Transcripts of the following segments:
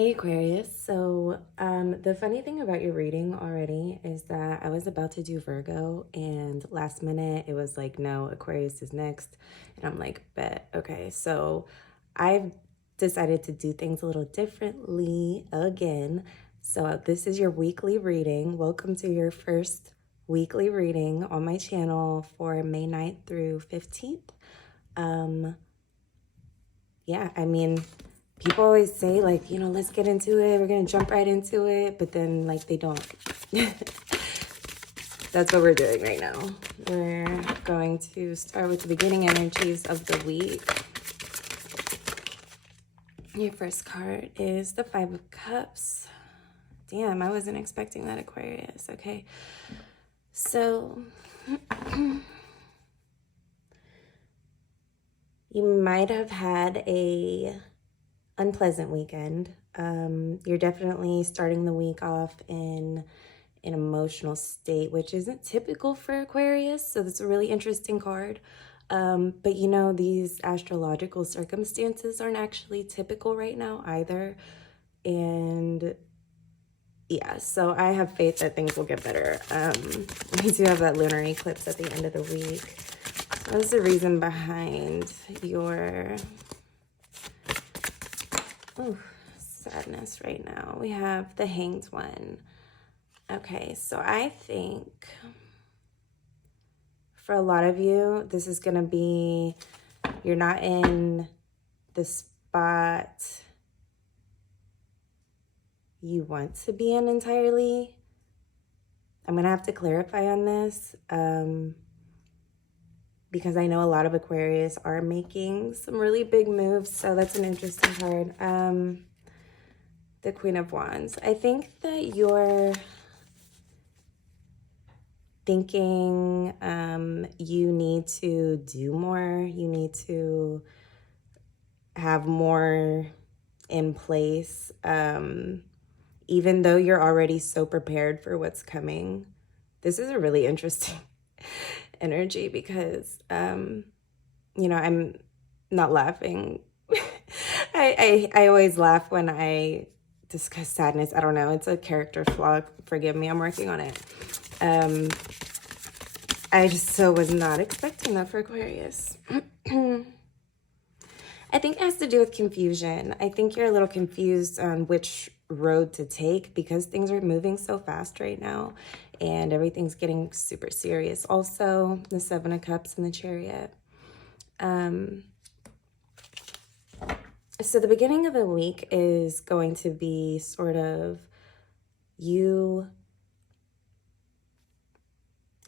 Hey Aquarius, so the funny thing about your reading already is that I was about to do Virgo and last minute it was like, no, Aquarius is next. And I'm like, bet, okay. So I've decided to do things a little differently again. So this is your weekly reading. Welcome to your first weekly reading on my channel for May 9th through 15th. Yeah, I mean, people always say, like, let's get into it. We're going to jump right into it. But then, like, they don't. That's what we're doing right now. We're going to start with the beginning energies of the week. Your first card is the Five of Cups. Damn, I wasn't expecting that, Aquarius. Okay. So you might have had a unpleasant weekend. You're definitely starting the week off in an emotional state, which isn't typical for Aquarius. So that's a really interesting card. But these astrological circumstances aren't actually typical right now either. And yeah, so I have faith that things will get better. We do have that lunar eclipse at the end of the week. So that's the reason behind your sadness right now. We have the Hanged One. Okay, so I think for a lot of you, this is going to be, you're not in the spot you want to be in entirely. I'm going to have to clarify on this because I know a lot of Aquarius are making some really big moves. So that's an interesting card. The Queen of Wands. I think that you're thinking you need to do more. You need to have more in place. Even though you're already so prepared for what's coming. This is a really interesting energy because, I'm not laughing. I always laugh when I discuss sadness. I don't know. It's a character flaw. Forgive me. I'm working on it. I just so was not expecting that for Aquarius. I think it has to do with confusion. I think you're a little confused on which road to take because things are moving so fast right now and everything's getting super serious. Also, the Seven of Cups and the Chariot. So the beginning of the week is going to be sort of you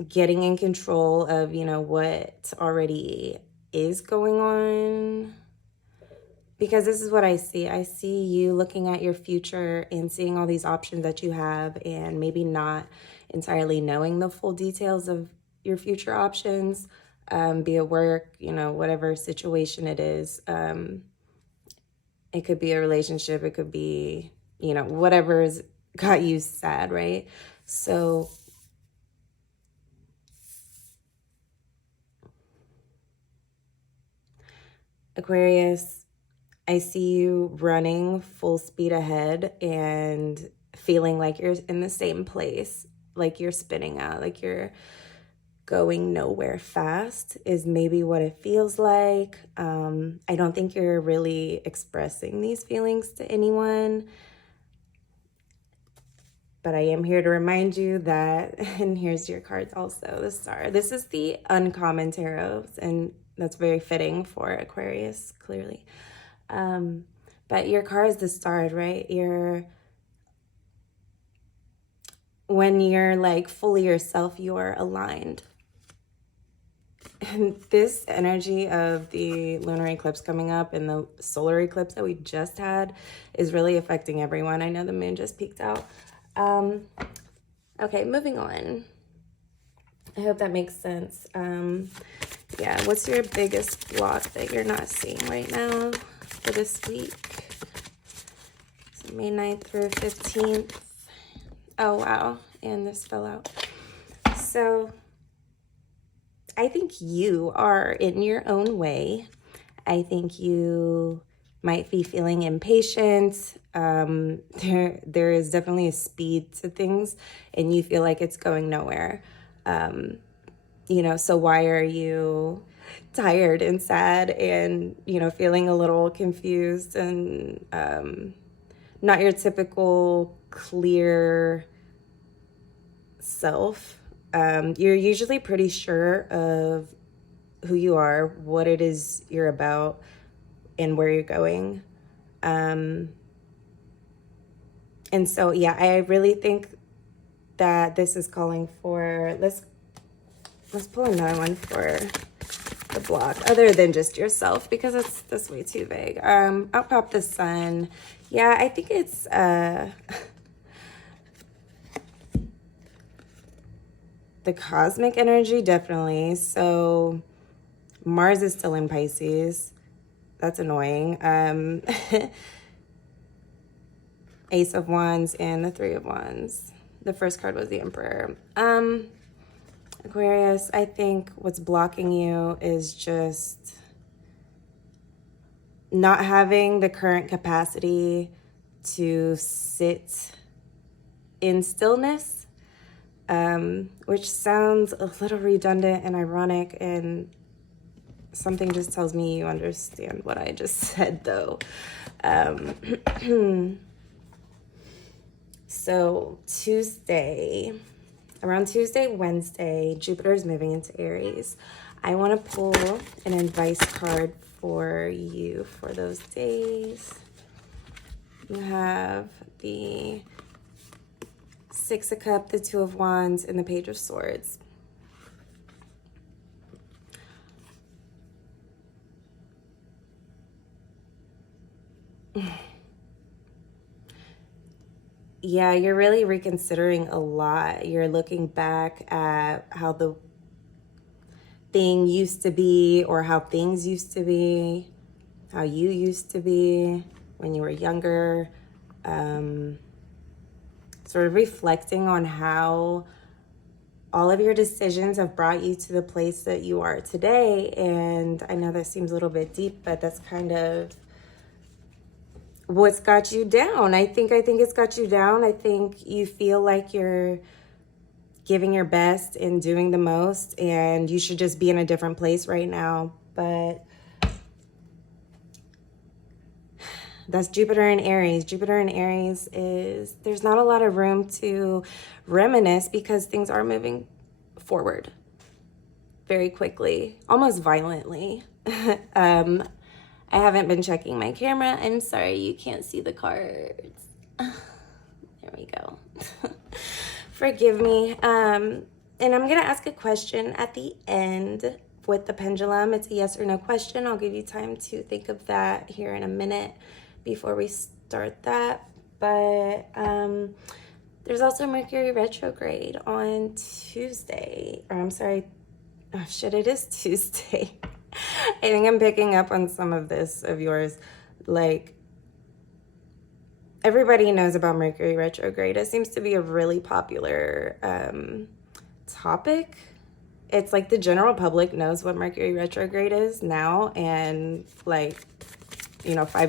getting in control of, what already is going on. Because this is what I see. I see you looking at your future and seeing all these options that you have and maybe not entirely knowing the full details of your future options, be it work, whatever situation it is. It could be a relationship. It could be, whatever's got you sad, right? So Aquarius, I see you running full speed ahead and feeling like you're in the same place, like you're spinning out, like you're going nowhere fast is maybe what it feels like. I don't think you're really expressing these feelings to anyone. But I am here to remind you that, and here's your cards also, the Star. This is the uncommon tarot, and that's very fitting for Aquarius, clearly. But your card is the Star, right? When you're like fully yourself, you're aligned. And this energy of the lunar eclipse coming up and the solar eclipse that we just had is really affecting everyone. I know the moon just peeked out. Okay, moving on. I hope that makes sense. Yeah, what's your biggest block that you're not seeing right now for this week? So May 9th through 15th. Oh, wow. And this fell out. So I think you are in your own way. I think you might be feeling impatient. There is definitely a speed to things, and you feel like it's going nowhere. So why are you tired and sad and, feeling a little confused and not your typical clear self? You're usually pretty sure of who you are, what it is you're about, and where you're going. And so, yeah, I really think that this is calling for, let's pull another one for the block, other than just yourself, because that's way too vague. I'll pop the sun. Yeah, I think it's the cosmic energy, definitely. So Mars is still in Pisces. That's annoying. Ace of Wands and the Three of Wands. The first card was the Emperor. Aquarius, I think what's blocking you is just not having the current capacity to sit in stillness, which sounds a little redundant and ironic, and something just tells me you understand what I just said, though. So around Tuesday, Wednesday, Jupiter is moving into Aries. I want to pull an advice card for you for those days. You have the Six of Cups, the Two of Wands, and the Page of Swords. Yeah, you're really reconsidering a lot. You're looking back at how the thing used to be, or how things used to be, how you used to be when you were younger. Sort of reflecting on how all of your decisions have brought you to the place that you are today. And I know that seems a little bit deep, but that's kind of what's got you down. I think it's got you down. I think you feel like you're giving your best and doing the most, and you should just be in a different place right now. But that's Jupiter in Aries. Jupiter in Aries is, there's not a lot of room to reminisce because things are moving forward very quickly, almost violently. I haven't been checking my camera. I'm sorry, you can't see the cards. There we go. Forgive me. And I'm going to ask a question at the end with the pendulum. It's a yes or no question. I'll give you time to think of that here in a minute before we start that. But there's also Mercury retrograde on Tuesday. Or I'm sorry. Oh, shit, it is Tuesday. I think I'm picking up on some of this of yours. Like, everybody knows about Mercury retrograde. It seems to be a really popular topic. It's like the general public knows what Mercury retrograde is now. And 5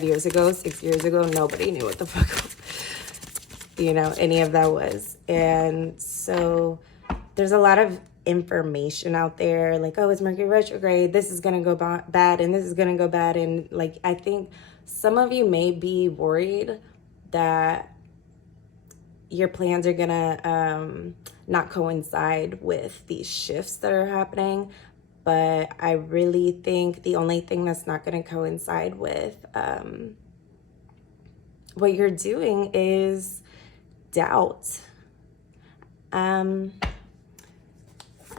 years ago, 6 years ago, nobody knew what the fuck, any of that was. And so there's a lot of information out there, like, oh, it's Mercury retrograde, this is gonna go bad and this is gonna go bad. And I think some of you may be worried that your plans are gonna not coincide with these shifts that are happening. But I really think the only thing that's not gonna coincide with what you're doing is doubt.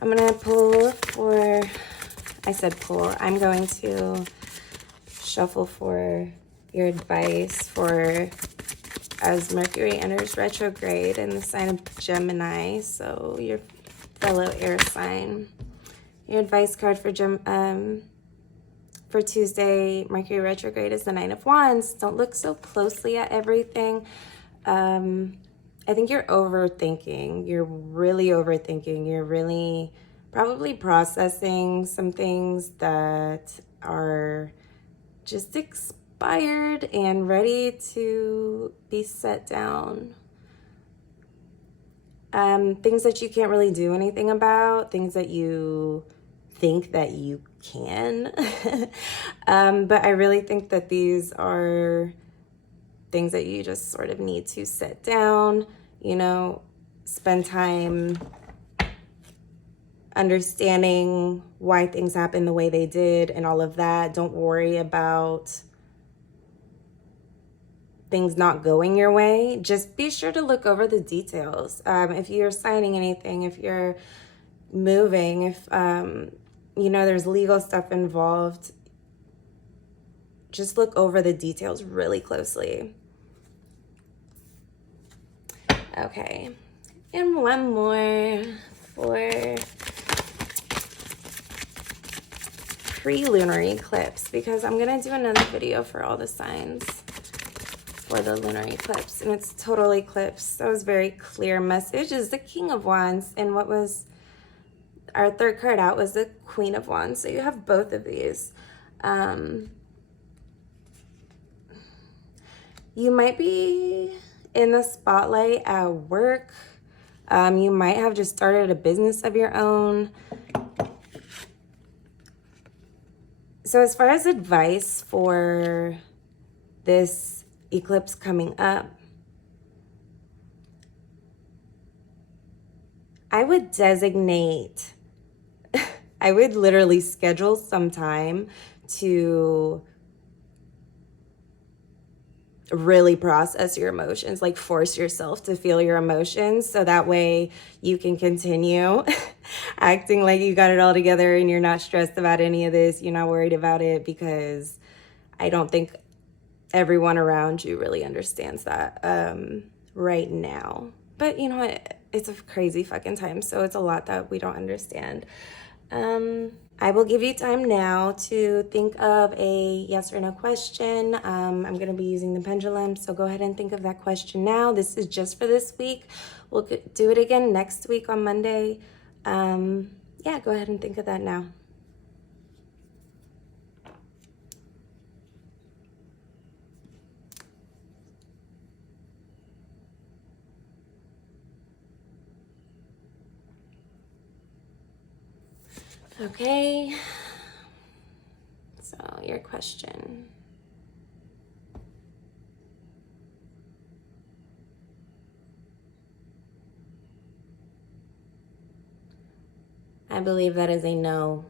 I'm gonna pull for, I said pull, I'm going to shuffle for your advice for as Mercury enters retrograde in the sign of Gemini, so your fellow air sign. Your advice card for Tuesday, Mercury retrograde, is the Nine of Wands. Don't look so closely at everything. I think you're overthinking. You're really overthinking. You're really probably processing some things that are just inspired and ready to be set down. Things that you can't really do anything about, things that you think that you can. But I really think that these are things that you just sort of need to sit down, you know, spend time understanding why things happen the way they did and all of that. Don't worry about things not going your way. Just be sure to look over the details. If you're signing anything, if you're moving, if, you know, there's legal stuff involved, just look over the details really closely. Okay, and one more for pre-lunar eclipse, because I'm gonna do another video for all the signs for the lunar eclipse, and it's total eclipse. That was very clear message. Is the King of Wands, and what was our third card out was the Queen of Wands. So you have both of these. You might be in the spotlight at work. You might have just started a business of your own. So as far as advice for this eclipse coming up, I would designate, I would literally schedule some time to really process your emotions, like force yourself to feel your emotions, so that way you can continue acting like you got it all together and you're not stressed about any of this, you're not worried about it, because I don't think everyone around you really understands that right now. But you know what? It's a crazy fucking time, so it's a lot that we don't understand. I will give you time now to think of a yes or no question. I'm going to be using the pendulum, so go ahead and think of that question now. This is just for this week. We'll do it again next week on Monday. Yeah, go ahead and think of that now. Okay, so your question. I believe that is a no.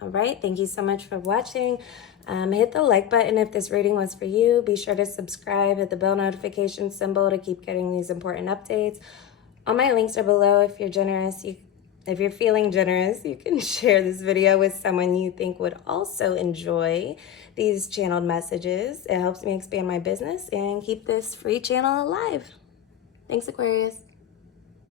All right, thank you so much for watching. Hit the like button if this reading was for you. Be sure to subscribe, hit the bell notification symbol to keep getting these important updates. All my links are below. If you're generous, if you're feeling generous, you can share this video with someone you think would also enjoy these channeled messages. It helps me expand my business and keep this free channel alive. Thanks, Aquarius.